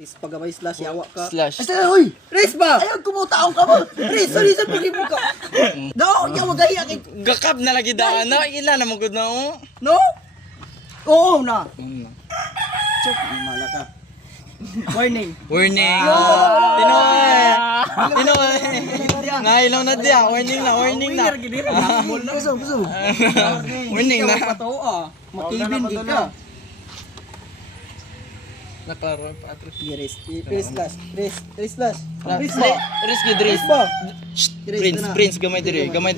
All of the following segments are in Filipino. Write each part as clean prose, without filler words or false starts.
Riz, pagabay slash, yawa ka. Slash. Asa, uy! Riz ba? Ayun, kumutaong ka mo! Riz, sorry, pag-ibig ka. No, yawa gaya kay... Gakap na lagi daan na. Ila na magod na oh. No? Oo na. Chok, mala ka. Warning. Warning. Tinoy. Tinoy. Nailaw na dia. Warning na, warning na. Busog. Warning na. Makibin di ka. Naklaro pa atro. Riz slash. Riz slash. Risky Dris. Prince gamay dire. Gamay.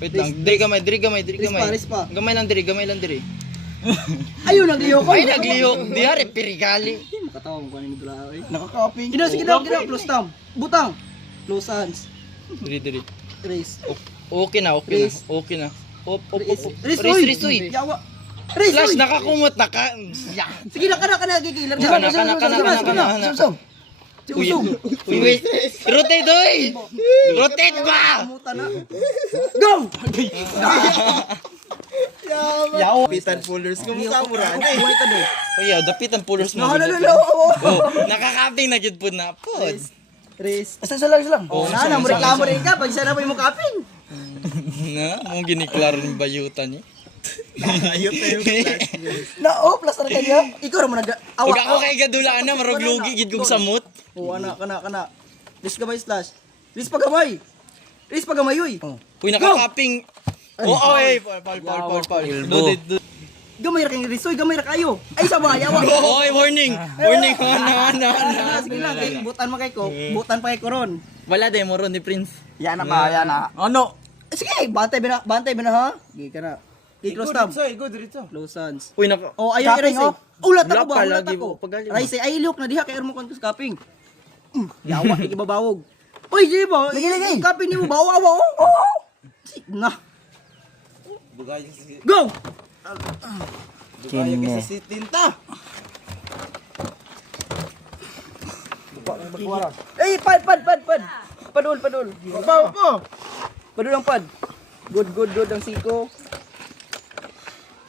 Wait lang. Dire gamay. Riz pa. Gamay lang dire. Ayun, nagliyok ko. Ay nagliyok. Di hari pirigali. Makatawa mo kanin dula ay. Nakaka-copy. Sige daw, close down. Butang. Close hands. Dire. Riz. Okay na. Op. Riz. Yawa. Riz. Slash nakakumot na ka. Sige na, gigilar ka. Kana. Uy, wait. Rotate doy. Rotate ba? Go! Yaw. Pitan pullers ko mo mura na eh. Buhay ka doy. Oh yeah, dapitan pullers mo. No. Oh, nakakaping na gid pud na pod. Riz. Asa lang. Oh, Sana mo reklamo rin ka pag sana mo kaping. Na, mong giniklaro ni bayutan ni. Ayot na yung Plus na kanya. Ikaw ra mo nag-awa. Ug ako kay gadulaan na marog lugi gid kog samot. Oh, kana. Riz gamay slash. Riz pagamay uy. Uy nakakaping. Oo, eh, Paul. Loaded. Gamay ra kay Riz, uy, gamay ra kayo. Ay sa mga yawa. Oy, warning. Ano. Sige lang, butan mo kay ko. Butan pa kay Koron. Wala de mo ron ni Prince. Yan na. Ano? Sige, bantay bina ha. Gi ka na. Close down. Go dito. Close hands. Uy naka. Oh, ayaw i-raise eh. Ulat ako ba? Wala Ulat lagi ako. mo, pagaling. Raise ay look na diha kay mo kon kaping. Yawa iki babawog. Uy, di ba? Kaping nimo bawa. Oh. Na. Bugay si Go. si tinta. Eh, pad. Padul. Baw po. Padul ang pad. Good ang siko.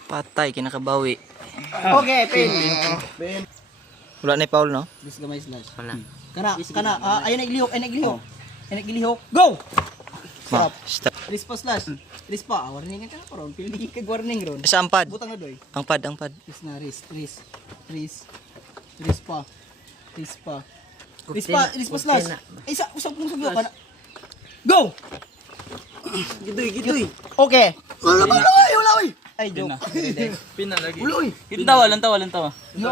Patay kinakabawi. Okay, pin. Wala na Paul no? Bis gamay slash. Wala. Kana. Ayun naglihok. Go. Stop. Rispa slash. Rispa, warning ka na karon. Pili kag warning ron. Sa ampad. Butang na doy. Ang pad. Ris na Rispa. Rispa slash. Isa usap kong sugyo ka na. Go. Gidoy. Okay. Wala. Ay, joke. Pina lagi. Uloy. Lantawa. Yo,